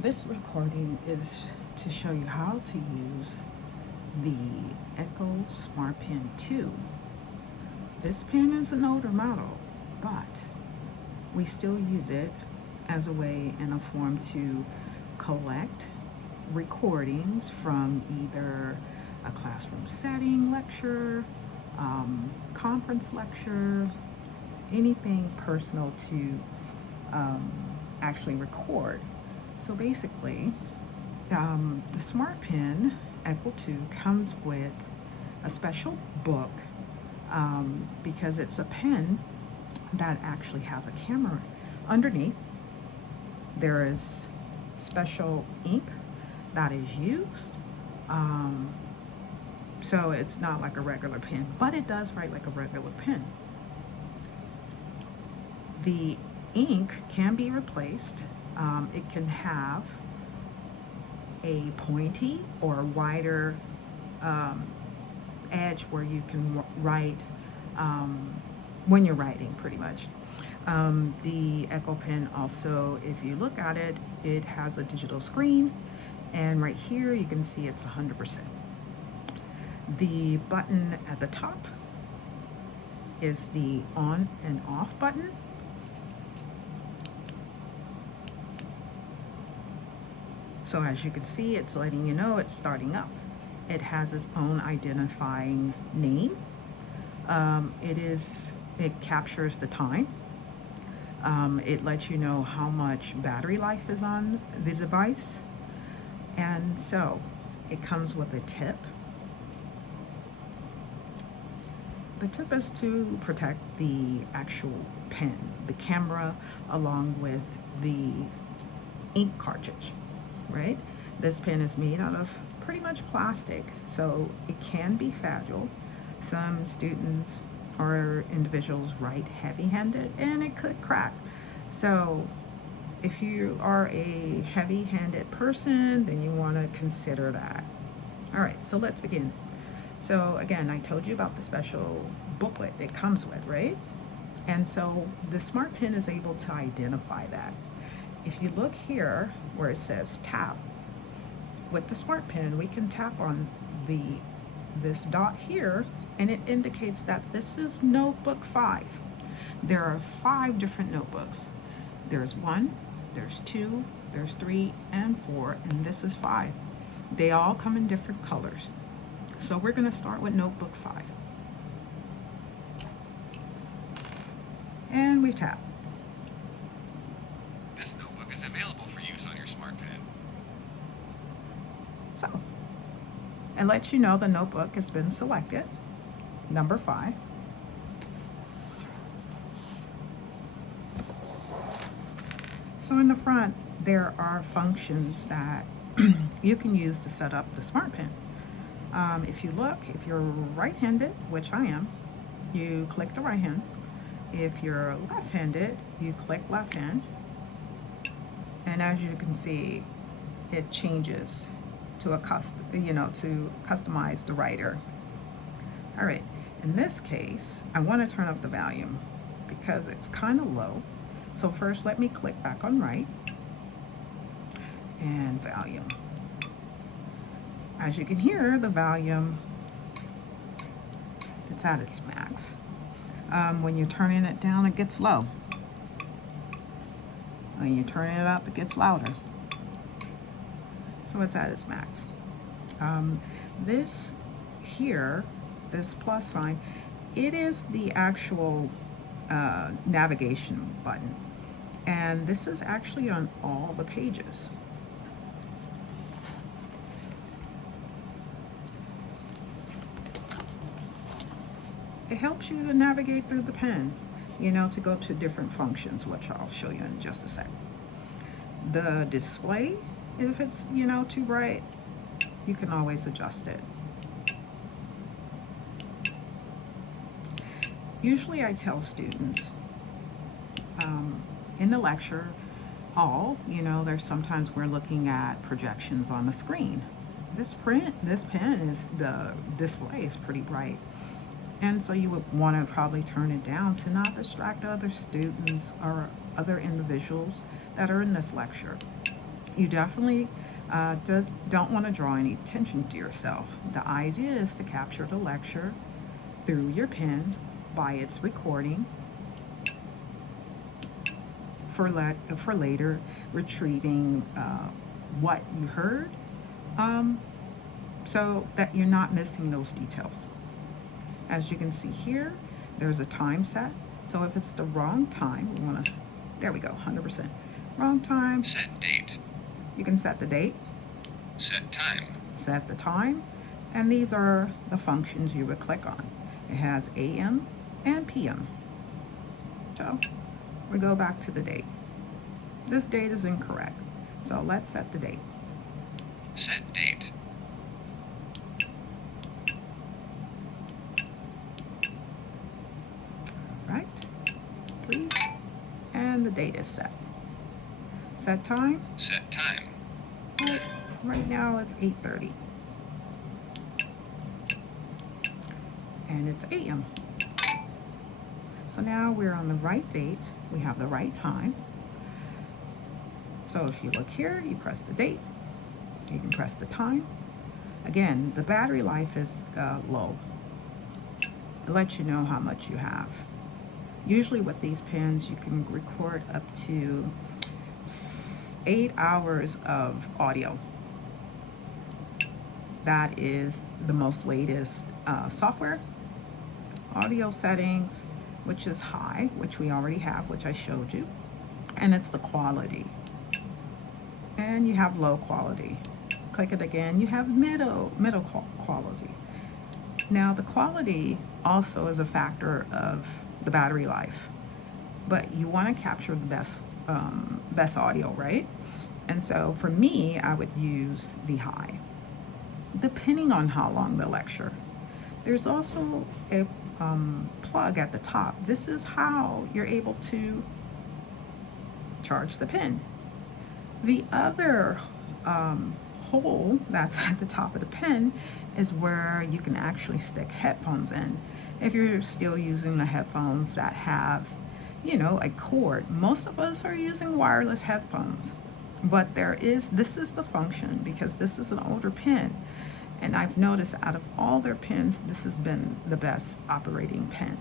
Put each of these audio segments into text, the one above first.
This recording is to show you how to use the Echo Smartpen II. This pen is an older model, but we still use it as a way and a form to collect recordings from either a classroom setting, lecture, conference lecture, anything personal to actually record. So basically, the Smart Pen Echo 2 comes with a special book because it's a pen that actually has a camera underneath. There is special ink that is used. So it's not like a regular pen, but it does write like a regular pen. The ink can be replaced. It can have a pointy or wider edge where you can write when you're writing, pretty much. The Echo Pen also, if you look at it, it has a digital screen, and right here you can see it's 100%. The button at the top is the on and off button. So as you can see, it's letting you know it's starting up. It has its own identifying name. It captures the time. It lets you know how much battery life is on the device. And so it comes with a tip. The tip is to protect the actual pen, the camera, along with the ink cartridge, right? This pen is made out of pretty much plastic, so it can be fragile. Some students or individuals write heavy-handed and it could crack. So if you are a heavy-handed person, then you want to consider that. All right, so let's begin. So again, I told you about the special booklet it comes with, right? And so the Smart Pen is able to identify that. If you look here where it says tap, with the Smart Pen, we can tap on this dot here, and it indicates that this is notebook 5. There are 5 different notebooks. There's 1, there's 2, there's 3, and 4, and this is 5. They all come in different colors. So we're going to start with notebook 5. And we tap. This notebook is available for use on your Smart Pen. So it lets you know the notebook has been selected, number 5. So in the front, there are functions that you can use to set up the Smart Pen. If you look, if you're right-handed, which I am, you click the right hand. If you're left-handed, you click left hand. And as you can see, it changes to to customize the writer. All right, in this case, I want to turn up the volume because it's kind of low. So first, let me click back on right and volume. As you can hear, the volume, it's at its max. When you're turning it down, it gets low. When you turn it up, it gets louder. So it's at its max. This here, this plus sign, it is the actual navigation button. And this is actually on all the pages. It helps you to navigate through the pen, to go to different functions, which I'll show you in just a sec. The display, if it's, too bright, you can always adjust it. Usually I tell students in the lecture hall, there's sometimes we're looking at projections on the screen. This pen is, the display is pretty bright. And so you would want to probably turn it down to not distract other students or other individuals that are in this lecture. You definitely don't want to draw any attention to yourself. The idea is to capture the lecture through your pen by its recording for later retrieving what you heard, um, so that you're not missing those details. As you can see here, there's a time set. So if it's the wrong time, we want to, there we go, 100%. Wrong time. Set date. You can set the date. Set time. Set the time. And these are the functions you would click on. It has AM and PM. So we go back to the date. This date is incorrect. So let's set the date. Set date. Right? 3. And the date is set. Set time. Set time. Right now it's 8:30. And it's AM. So now we're on the right date. We have the right time. So if you look here, you press the date. You can press the time. Again, the battery life is low. It lets you know how much you have. Usually with these pens, you can record up to 8 hours of audio. That is the most latest software. Audio settings, which is high, which we already have, which I showed you. And it's the quality. And you have low quality. Click it again, you have middle quality. Now the quality also is a factor of the battery life, but you want to capture the best audio, right? And so for me, I would use the high, depending on how long the lecture. There's also a plug at the top. This is how you're able to charge the pen. The other hole that's at the top of the pen is where you can actually stick headphones in. If you're still using the headphones that have, a cord. Most of us are using wireless headphones, but this is the function, because this is an older pen. And I've noticed out of all their pens, this has been the best operating pen.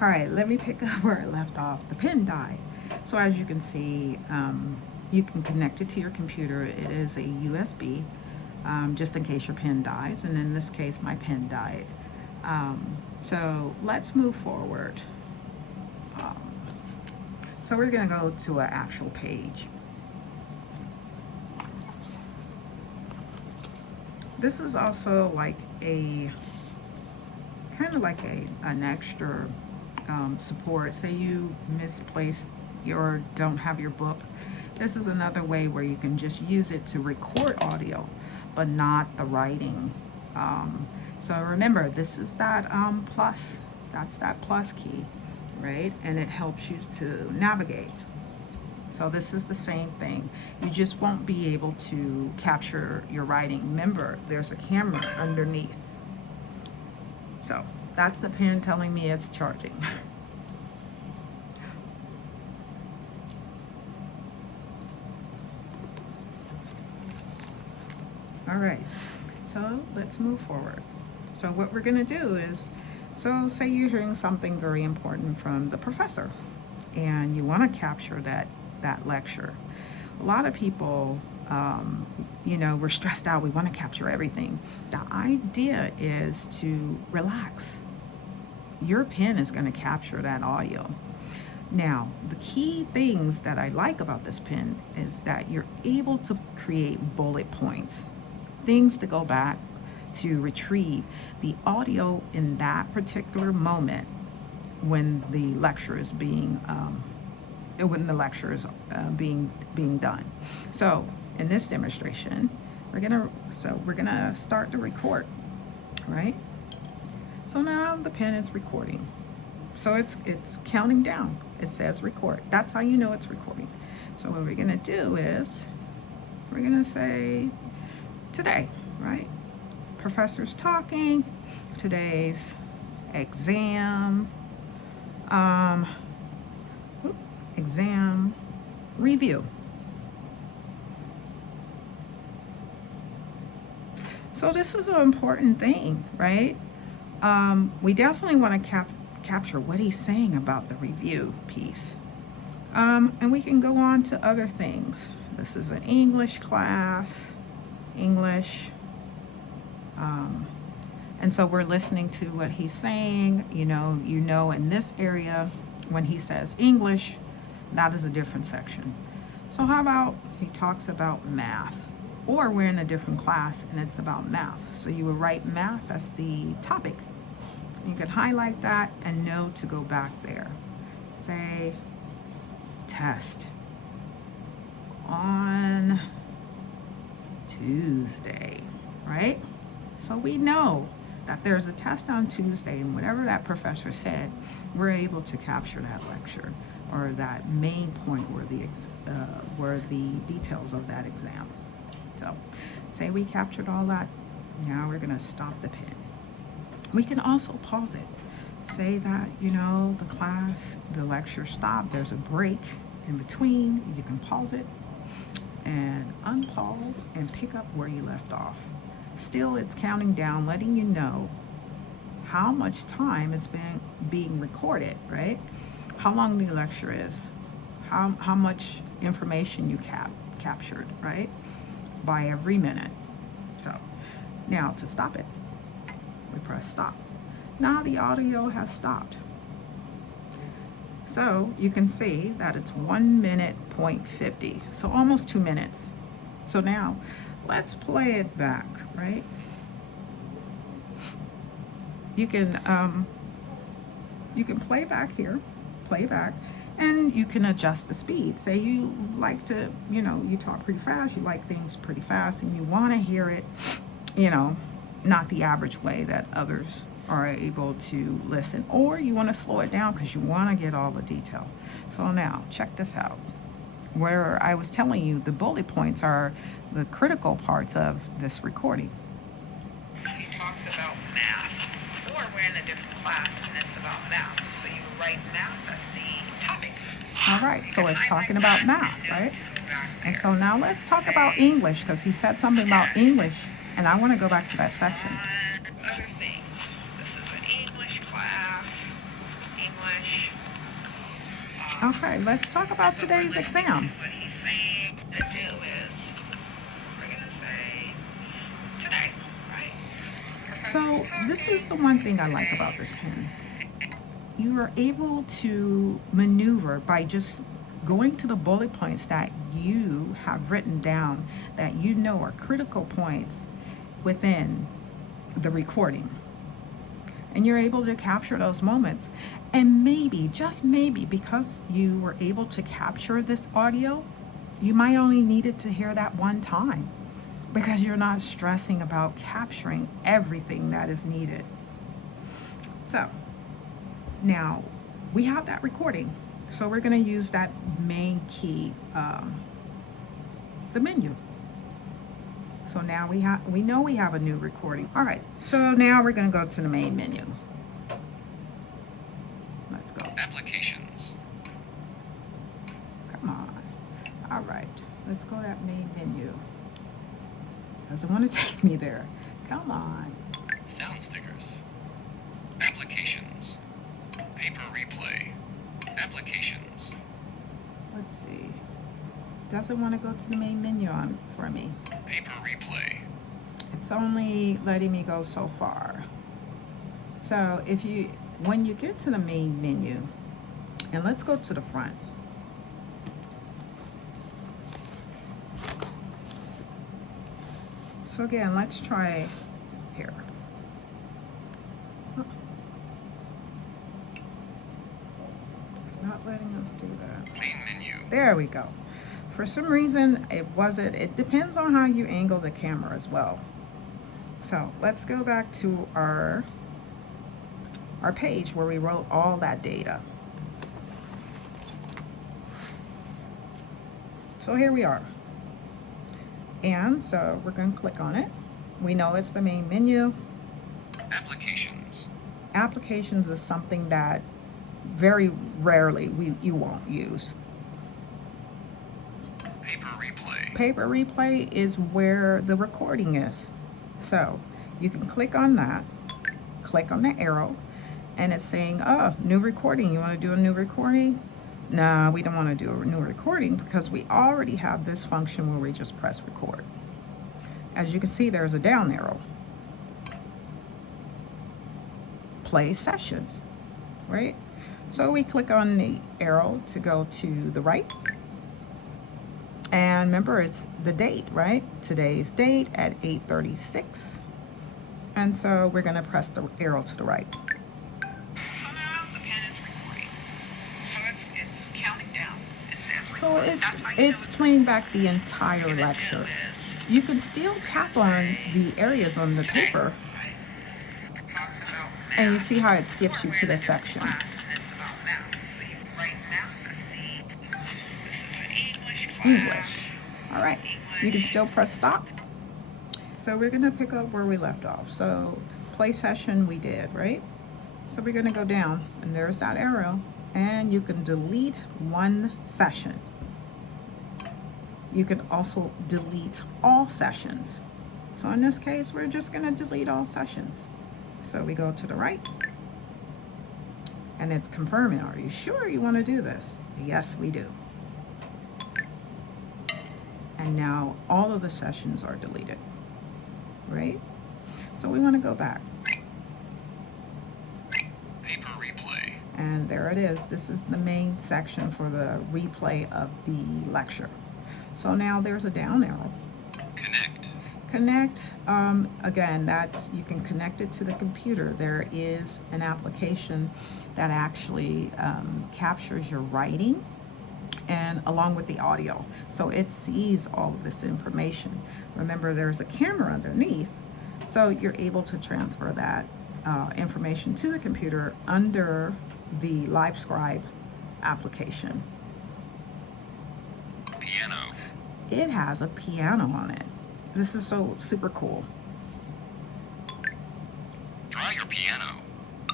All right, let me pick up where I left off. The pen died. So as you can see, you can connect it to your computer. It is a USB, just in case your pen dies. And in this case, my pen died. So let's move forward. So we're gonna go to an actual page. This is also like an extra support. Say you misplaced or don't have your book. This is another way where you can just use it to record audio, but not the writing. So remember, this is that plus. That's that plus key, right? And it helps you to navigate. So this is the same thing. You just won't be able to capture your writing. Remember, there's a camera underneath. So that's the pen telling me it's charging. All right, so let's move forward. So what we're gonna do is, so say you're hearing something very important from the professor and you wanna capture that lecture. A lot of people, we're stressed out, we wanna capture everything. The idea is to relax. Your pen is gonna capture that audio. Now, the key things that I like about this pen is that you're able to create bullet points, things to go back to retrieve the audio in that particular moment when the lecture is being being done. So in this demonstration, we're gonna start to record, right? So now the pen is recording. So it's counting down. It says record. That's how you know it's recording. So what we're gonna do is we're gonna say today, right? Professor's talking. Today's exam. Exam review. So this is an important thing, right? We definitely want to capture what he's saying about the review piece. And we can go on to other things. This is an English class, English. And so we're listening to what he's saying. You know, in this area, when he says English, that is a different section. So how about he talks about math? Or we're in a different class and it's about math. So you would write math as the topic. You could highlight that and know to go back there. Say, test on Tuesday, right? So we know that there's a test on Tuesday, and whatever that professor said, we're able to capture that lecture or that main point where the details of that exam. So say we captured all that. Now we're going to stop the pen. We can also pause it. Say that, the lecture stopped. There's a break in between. You can pause it and unpause and pick up where you left off. Still, it's counting down, letting you know how much time it's been being recorded, right? How long the lecture is, how much information you captured, right? By every minute. So now to stop it, we press stop. Now the audio has stopped. So you can see that it's 1 minute point 50, so almost 2 minutes. So now let's play it back, right? You can play back here, play back, and you can adjust the speed. Say you like to, you talk pretty fast, you like things pretty fast, and you want to hear it, not the average way that others are able to listen, or you want to slow it down because you want to get all the detail. So now check this out. Where I was telling you the bullet points are the critical parts of this recording. He talks about math, or we're in a different class and it's about math. So you write math as the topic. All right, so it's talking about math, right? And so now let's talk about English, because he said something about English, and I want to go back to that section. Other things. This is an English class. English. Okay, let's talk about today's exam. What he's saying to do is, we're going to say today, right? So this is the one thing I like about this pen. You are able to maneuver by just going to the bullet points that you have written down that you know are critical points within the recording. And you're able to capture those moments. And maybe, just maybe, because you were able to capture this audio, you might only needed to hear that one time, because you're not stressing about capturing everything that is needed. So now we have that recording. So we're going to use that main key, the menu. So now we know we have a new recording. All right, so now we're going to go to the main menu. Let's go. Applications. Come on. All right, let's go to that main menu. Doesn't want to take me there. Come on. Sound stickers. Applications. Paper replay. Applications. Let's see. Doesn't want to go to the main menu for me. Paper replay. It's only letting me go so far. So when you get to the main menu, and let's go to the front. So again, let's try here. Oh. It's not letting us do that. Main menu. There we go. For some reason, it depends on how you angle the camera as well. So let's go back to our page where we wrote all that data. So here we are. And so we're going to click on it. We know it's the main menu. Applications. Applications is something that very rarely you won't use. Paper replay. Paper replay is where the recording is. So you can click on that, click on the arrow, and it's saying, oh, new recording. You want to do a new recording? No, we don't want to do a new recording because we already have this function where we just press record. As you can see, there's a down arrow. Play session, right? So we click on the arrow to go to the right. And remember, it's the date, right? Today's date at 8:36. And so we're going to press the arrow to the right. So now the pen is recording. So it's counting down. It says So record. it's playing back the entire lecture. You can still tap on the areas on the paper, and you see how it skips you to the section. English. All right, you can still press stop. So we're gonna pick up where we left off. So play session we did, right? So we're gonna go down, and there's that arrow, and you can delete one session. You can also delete all sessions. So in this case, we're just gonna delete all sessions. So we go to the right, and it's confirming, are you sure you wanna do this? Yes, we do. And now all of the sessions are deleted, right? So we want to go back. Paper replay. And there it is. This is the main section for the replay of the lecture. So now there's a down arrow. Connect. Connect, again, that's, you can connect it to the computer. There is an application that actually captures your writing and along with the audio. So it sees all of this information. Remember, there's a camera underneath, so you're able to transfer that information to the computer under the LiveScribe application. Piano. It has a piano on it. This is so super cool. Draw your piano.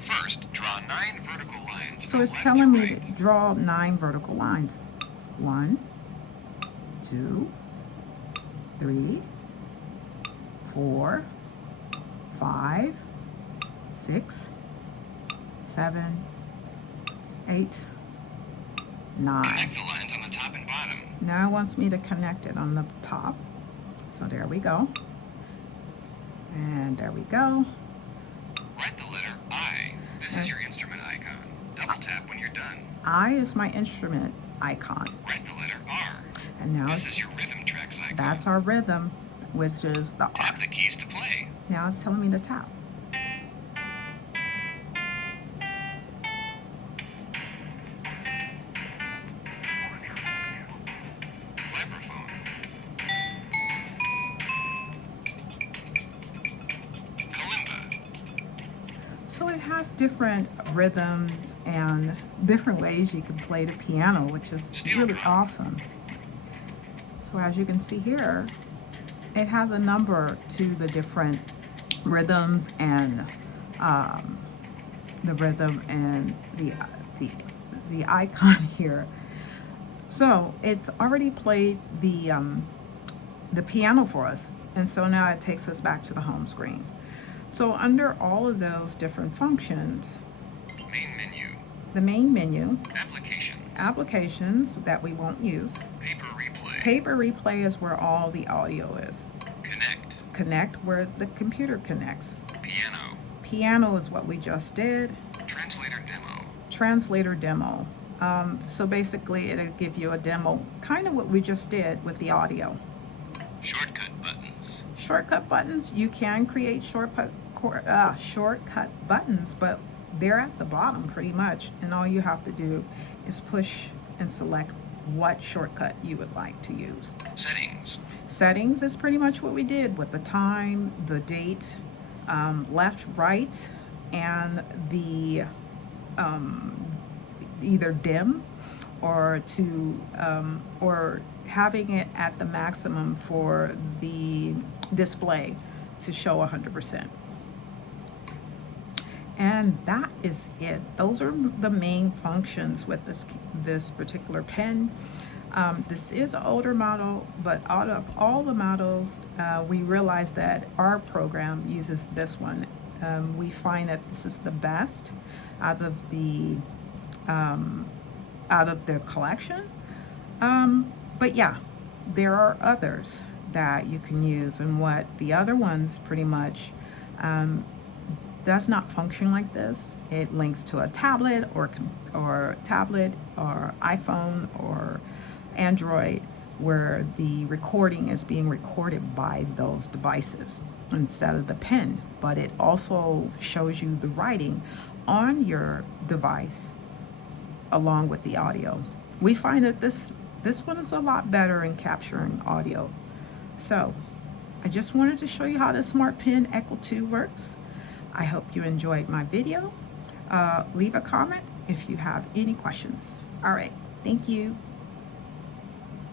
First, draw 9 vertical lines. So from it's left telling me right. to draw 9 vertical lines. 1, 2, 3, 4, 5, 6, 7, 8, 9. Connect the lines on the top and bottom. Now it wants me to connect it on the top. So there we go. And there we go. Write the letter I. This is your instrument icon. Double tap when you're done. I is my instrument icon. Write the letter R. And now This is your rhythm tracks icon. that's our rhythm, which is the R. Tap the keys to play. Now it's telling me to tap. Vibraphone. Kalimba. So it has different rhythms and different ways you can play the piano, which is Steel really drum. awesome. So as you can see here, it has a number to the different rhythms and the rhythm and the icon here. So it's already played the piano for us, and so now it takes us back to the home screen. So under all of those different functions, Main menu. the main menu, Applications. applications that we won't use, Paper replay. paper replay is where all the audio is, Connect. connect where the computer connects, Piano. piano is what we just did, Translator demo. translator demo. So basically it'll give you a demo, kind of what we just did with the audio. Shortcut buttons. Shortcut buttons, you can create shortcut buttons, but they're at the bottom pretty much, and all you have to do is push and select what shortcut you would like to use. Settings. Settings is pretty much what we did with the time, the date, left, right, and the either dim or to or having it at the maximum for the display to show 100%. And that is it. Those are the main functions with this particular pen. This is an older model, but out of all the models, we realize that our program uses this one. We find that this is the best out of the collection. But yeah, there are others that you can use, and what the other ones pretty much does not function like this. It links to a tablet or iPhone or Android, where the recording is being recorded by those devices instead of the pen, but it also shows you the writing on your device along with the audio. We find that this one is a lot better in capturing audio. So I just wanted to show you how the Smartpen Echo 2 works. I hope you enjoyed my video. Leave a comment if you have any questions. All right, thank you.